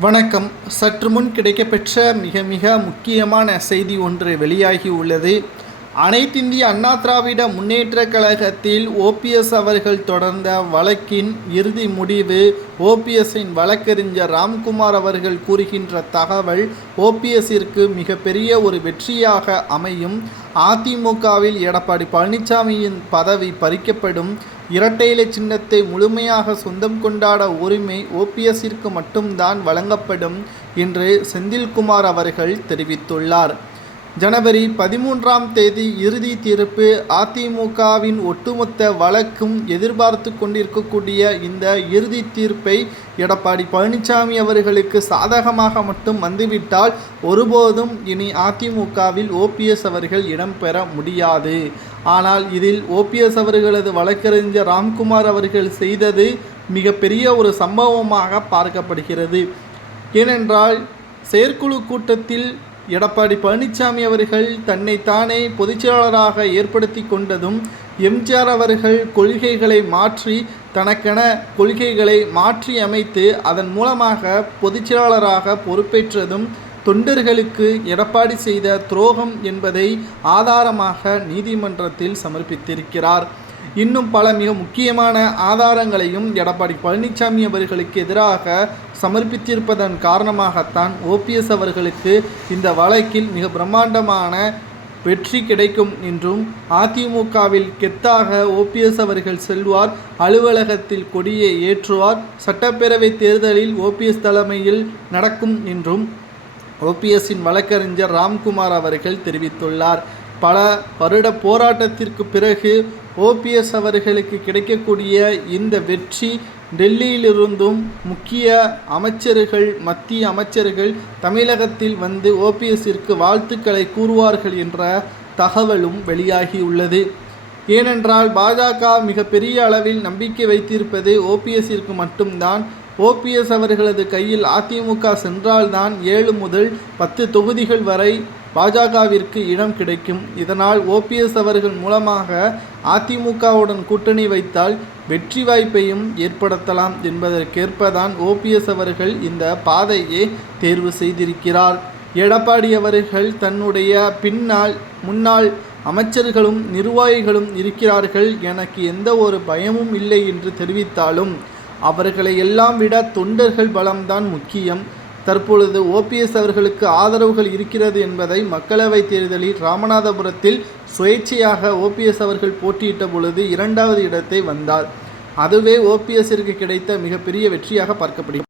வணக்கம். சற்று முன் கிடைக்கப்பெற்ற மிக மிக முக்கியமான செய்தி ஒன்று வெளியாகி உள்ளது. அனைத்திந்திய அண்ணா திராவிட முன்னேற்ற கழகத்தில் ஓபிஎஸ் அவர்கள் தொடர்ந்த வழக்கின் இறுதி முடிவு ஓபிஎஸ்ஸின் வழக்கறிஞர் ராம்குமார் அவர்கள் கூறுகின்ற தகவல் ஓபிஎஸ்ஸிற்கு மிகப்பெரிய ஒரு வெற்றியாக அமையும். அதிமுகவில் எடப்பாடி பழனிசாமியின் பதவி பறிக்கப்படும். இரட்டை இலை சின்னத்தை முழுமையாக சொந்தம் கொண்டாட உரிமை ஓபிஎஸ்ஸிற்கு மட்டும்தான் வழங்கப்படும் என்று செந்தில்குமார் அவர்கள் தெரிவித்துள்ளார். ஜனவரி பதிமூன்றாம் தேதி இறுதி தீர்ப்பு அதிமுகவின் ஒட்டுமொத்த வழக்கும் எதிர்பார்த்து கொண்டிருக்கக்கூடிய இந்த இறுதி தீர்ப்பை எடப்பாடி பழனிசாமி அவர்களுக்கு சாதகமாக மட்டும் வந்துவிட்டால் ஒருபோதும் இனி அதிமுகவில் ஓபிஎஸ் அவர்கள் இடம்பெற முடியாது. ஆனால் இதில் ஓபிஎஸ் அவர்களது வழக்கறிஞர் ராம்குமார் அவர்கள் செய்தது மிகப்பெரிய ஒரு சம்பவமாக பார்க்கப்படுகிறது. ஏனென்றால் செயற்குழு கூட்டத்தில் எடப்பாடி பழனிசாமி அவர்கள் தன்னைத்தானே பொதுச்செயலாளராக ஏற்படுத்தி கொண்டதும் எம்ஜிஆர் அவர்கள் கொள்கைகளை மாற்றி தனக்கென கொள்கைகளை மாற்றி அமைத்து அதன் மூலமாக பொதுச்செயலாளராக பொறுப்பேற்றதும் தொண்டர்களுக்கு எடப்பாடி செய்த துரோகம் என்பதை ஆதாரமாக நீதிமன்றத்தில் சமர்ப்பித்திருக்கிறார். இன்னும் பல மிக முக்கியமான ஆதாரங்களையும் எடப்பாடி பழனிசாமி அவர்களுக்கு எதிராக சமர்ப்பித்திருப்பதன் காரணமாகத்தான் ஓபிஎஸ் அவர்களுக்கு இந்த வழக்கில் மிக பிரம்மாண்டமான வெற்றி கிடைக்கும் என்றும் அதிமுகவில் கெத்தாக ஓபிஎஸ் அவர்கள் செல்வார் அலுவலகத்தில் கொடியை ஏற்றுவார் சட்டப்பேரவை தேர்தலில் ஓபிஎஸ் தலைமையில் நடக்கும் என்றும் ஓபிஎஸ்ஸின் வழக்கறிஞர் ராம்குமார் அவர்கள் தெரிவித்துள்ளார். பல வருட போராட்டத்திற்கு பிறகு ஓபிஎஸ் அவர்களுக்கு கிடைக்கக்கூடிய இந்த வெற்றி டெல்லியிலிருந்தும் முக்கிய அமைச்சர்கள் மத்திய அமைச்சர்கள் தமிழகத்தில் வந்து ஓபிஎஸ்ஸிற்கு வாழ்த்துக்களை கூறுவார்கள் என்ற தகவலும் வெளியாகியுள்ளது. ஏனென்றால் பாஜக மிகப்பெரிய அளவில் நம்பிக்கை வைத்திருப்பது ஓபிஎஸ்ஸிற்கு மட்டும்தான். ஓபிஎஸ் அவர்களது கையில் அதிமுக சென்றால்தான் ஏழு முதல் பத்து தொகுதிகள் வரை பாஜகவிற்கு இடம் கிடைக்கும். இதனால் ஓபிஎஸ் அவர்கள் மூலமாக அதிமுகவுடன் கூட்டணி வைத்தால் வெற்றி வாய்ப்பையும் ஏற்படுத்தலாம் என்பதற்கேற்பதான் ஓபிஎஸ் அவர்கள் இந்த பாதையை தேர்வு செய்திருக்கிறார். எடப்பாடி அவர்கள் தன்னுடைய பின்னால் முன்னாள் அமைச்சர்களும் நிர்வாகிகளும் இருக்கிறார்கள் எனக்கு எந்த ஒரு பயமும் இல்லை என்று தெரிவித்தாலும் அவர்களை எல்லாம் விட தொண்டர்கள் பலம்தான் முக்கியம். தற்பொழுது ஓபிஎஸ் அவர்களுக்கு ஆதரவுகள் இருக்கிறது என்பதை மக்களவைத் தேர்தலில் ராமநாதபுரத்தில் சுயேட்சையாக ஓபிஎஸ் அவர்கள் போட்டியிட்ட பொழுது இரண்டாவது இடத்தை வந்தார். அதுவே ஓபிஎஸ்ஸிற்கு கிடைத்த மிகப்பெரிய வெற்றியாக பார்க்கப்படுகிறது.